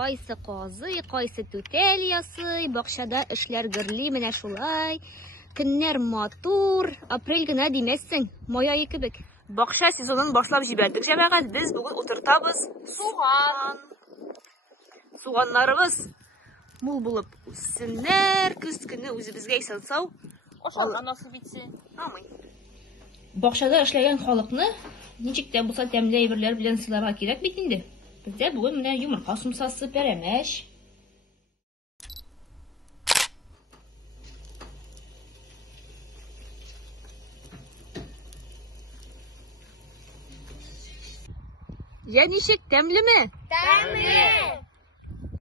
Кайсы казый, кайсы түтәл ясый, бакчада эшләр гөрли менә шулай. Көннәр матур, апрель гына димәссең, май ае кебек. Бакча сезонын башлап җибәрдек, җәмәгать. Без бүген утыртабыз. Суганнарыбыз мул булып үссеннәр, көз көне үзебезгә исән-сау Ашарга насыйп итсен. Амый. Бакчада эшләгән халыкны ничек тә булса тәмле әйберләр белән сыйларга кирәк бит инде. Бездә бүген менә йомырка сумсасы, пәрәмәч. Я ничек, тәмлеме? Тәмле!